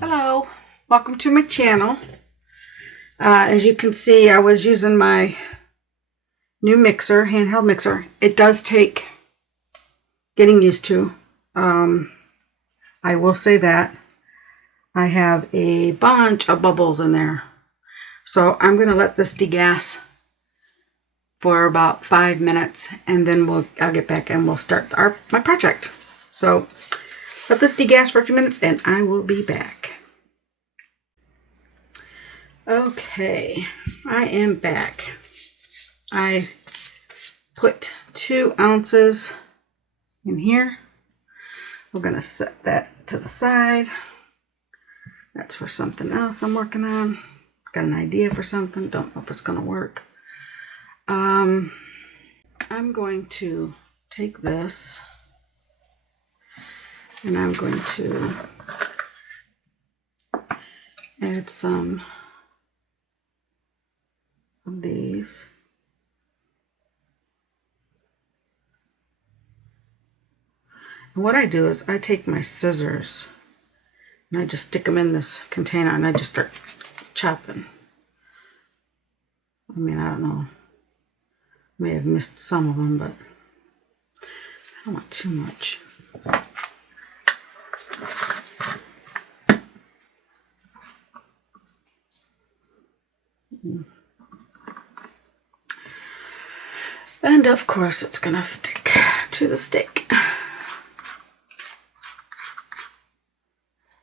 Hello, welcome to my channel. As you can see, I was using my new mixer, handheld mixer. It does take getting used to. I will say that. I have a bunch of bubbles in there. So I'm going to let this degas for about 5 minutes, and then I'll get back and we'll start my project. So let this degas for a few minutes and I will be back. Okay, I am back. I put 2 ounces in here. We're going to set that to the side. That's for something else I'm working on. Got an idea for something. Don't know if it's going to work. I'm going to take this and I'm going to add some of these. And what I do is I take my scissors and I just stick them in this container and I just start chopping. I mean, I don't know. I may have missed some of them, but I don't want too much. And of course it's gonna stick to the stick.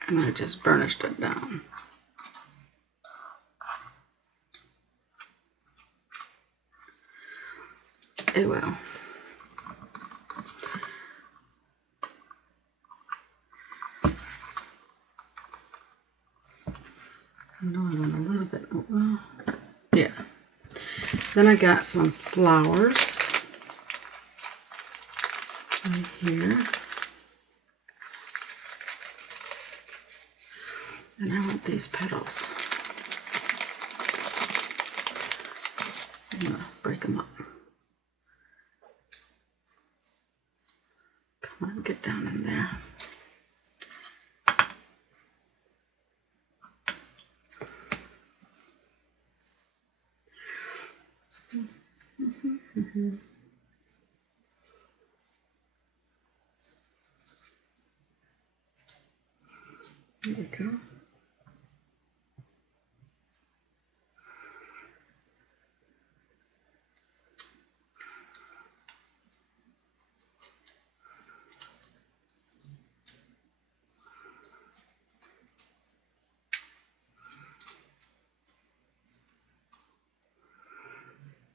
And I just burnished it down. It will. I know I went a little bit, well, yeah. Then I got some flowers right here. And I want these petals. I'm gonna break them up. Come on, get down in there. There we go.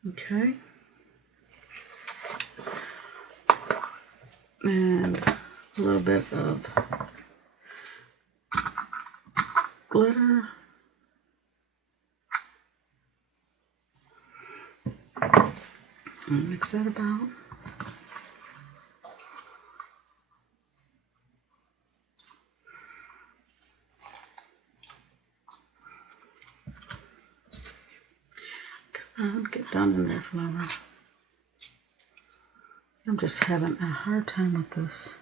Okay. And a little bit of glitter. And mix that about. Come on, get down in there, flower. I'm just having a hard time with this.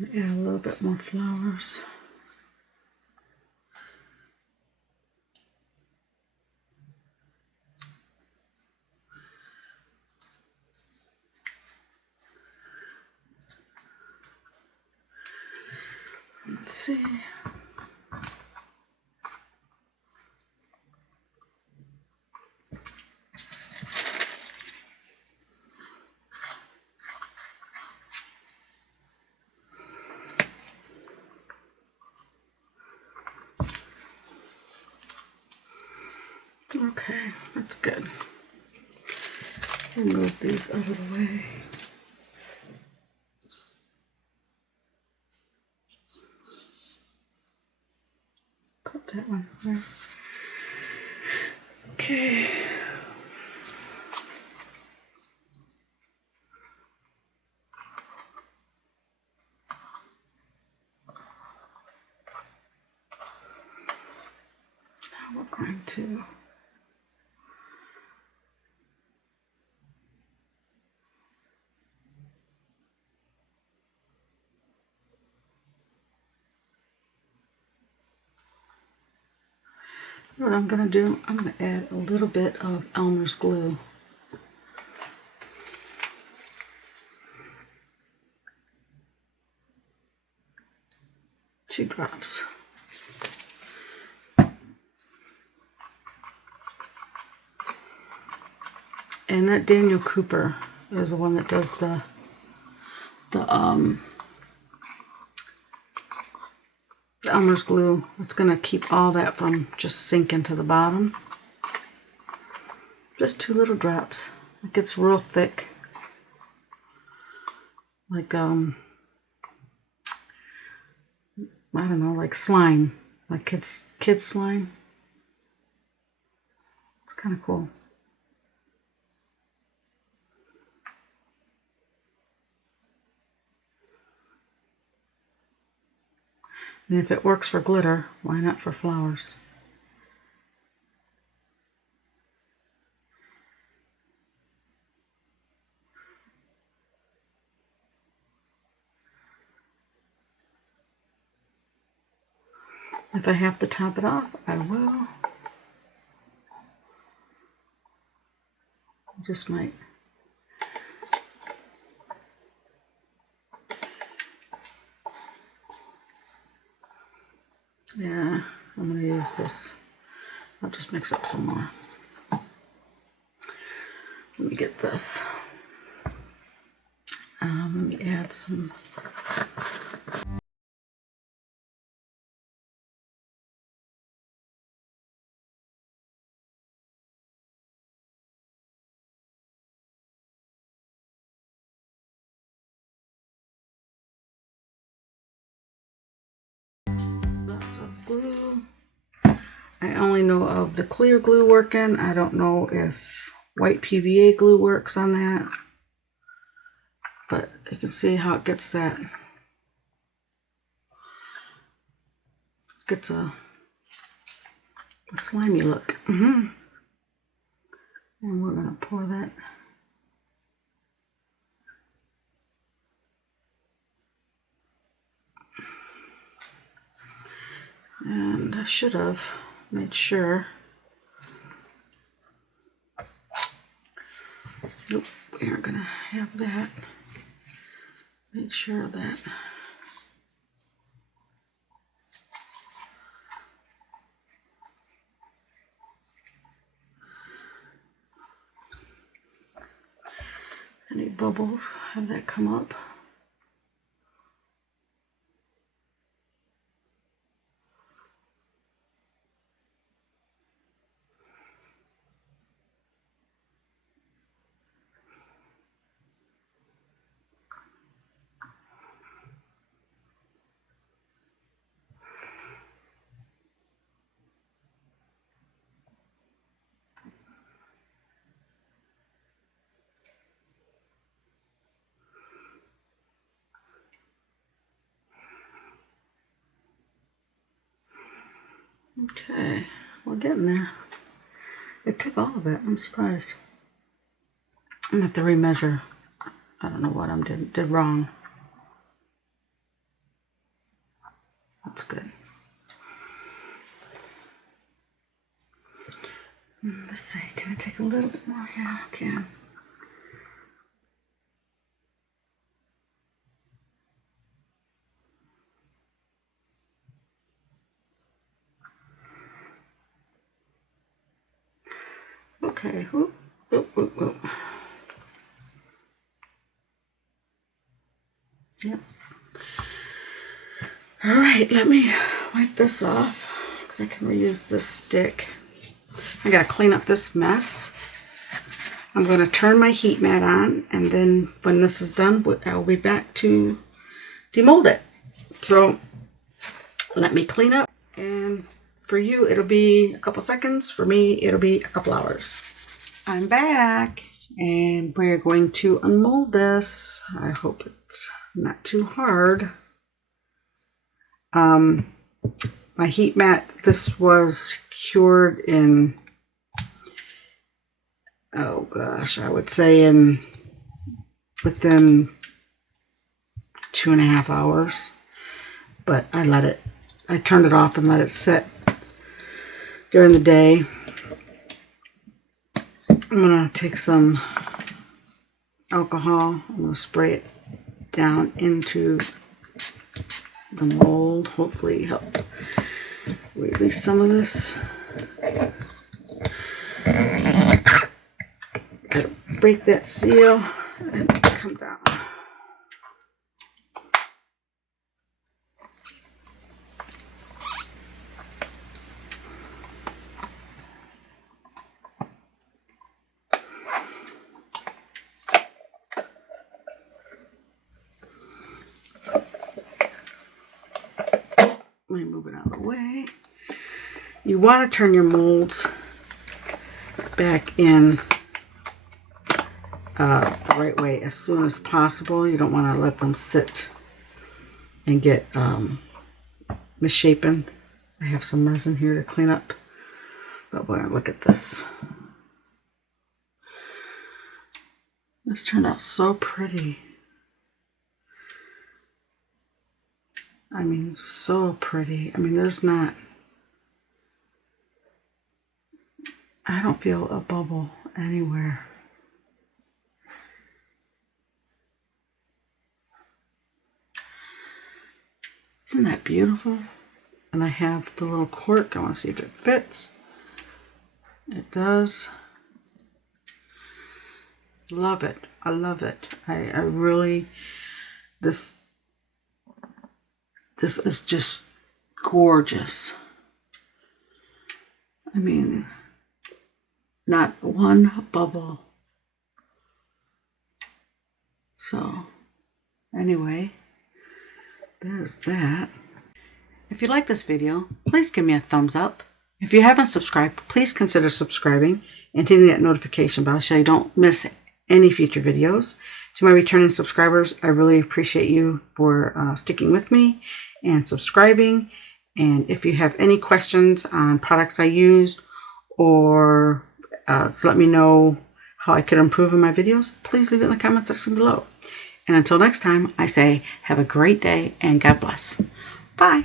Add a little bit more flowers. Let's see. Okay, that's good. I'll move these out of the way. Put that one there. Okay. Now we're going to What I'm going to do, I'm going to add a little bit of Elmer's glue. Two drops. And that Daniel Cooper is the one that does the Elmer's glue. It's going to keep all that from just sinking to the bottom. Just 2 little drops. It gets real thick. Like, I don't know, like slime. Like kids slime. It's kind of cool. And if it works for glitter, why not for flowers? If I have to top it off, I will. I just might. Yeah, I'm going to use this. I'll just mix up some more. Let me get this. Let me add some. Lots of glue. I only know of the clear glue working. I don't know if white PVA glue works on that. But you can see how it gets that. It gets a slimy look. And we're going to pour that. And I should have made sure. Nope, we are going to have that. Make sure of that. Any bubbles, have that come up. Okay, we're getting there. It took all of it. I'm surprised. I'm going to have to remeasure. I don't know what I did wrong. That's good. Let's see. Can I take a little bit more? Yeah, I can. Okay. Whoop, whoop, whoop, whoop. Yep. All right, let me wipe this off because I can reuse this stick. I gotta clean up this mess. I'm going to turn my heat mat on, and then when this is done, I'll be back to demold it. So let me clean up, and for you it'll be a couple seconds. For me it'll be a couple hours. I'm back, and we're going to unmold this. I hope it's not too hard. My heat mat, this was cured in, oh gosh, I would say within 2.5 hours. But I turned it off and let it sit during the day. I'm going to take some alcohol. I'm going to spray it down into the mold. Hopefully help release some of this. Gotta break that seal and come down. Let me move it out of the way. You want to turn your molds back in the right way as soon as possible. You don't want to let them sit and get misshapen. I have some resin here to clean up. But boy, look at this. This turned out so pretty. I mean, so pretty. I mean, there's not... I don't feel a bubble anywhere. Isn't that beautiful? And I have the little cork. I want to see if it fits. It does. Love it. I love it. I really... This is just gorgeous. I mean... Not one bubble. So, anyway, there's that. If you like this video, please give me a thumbs up. If you haven't subscribed, please consider subscribing and hitting that notification bell so you don't miss any future videos. To my returning subscribers, I really appreciate you for sticking with me and subscribing. And if you have any questions on products I used or to let me know how I could improve in my videos, please leave it in the comment section below. And until next time, I say have a great day and God bless. Bye.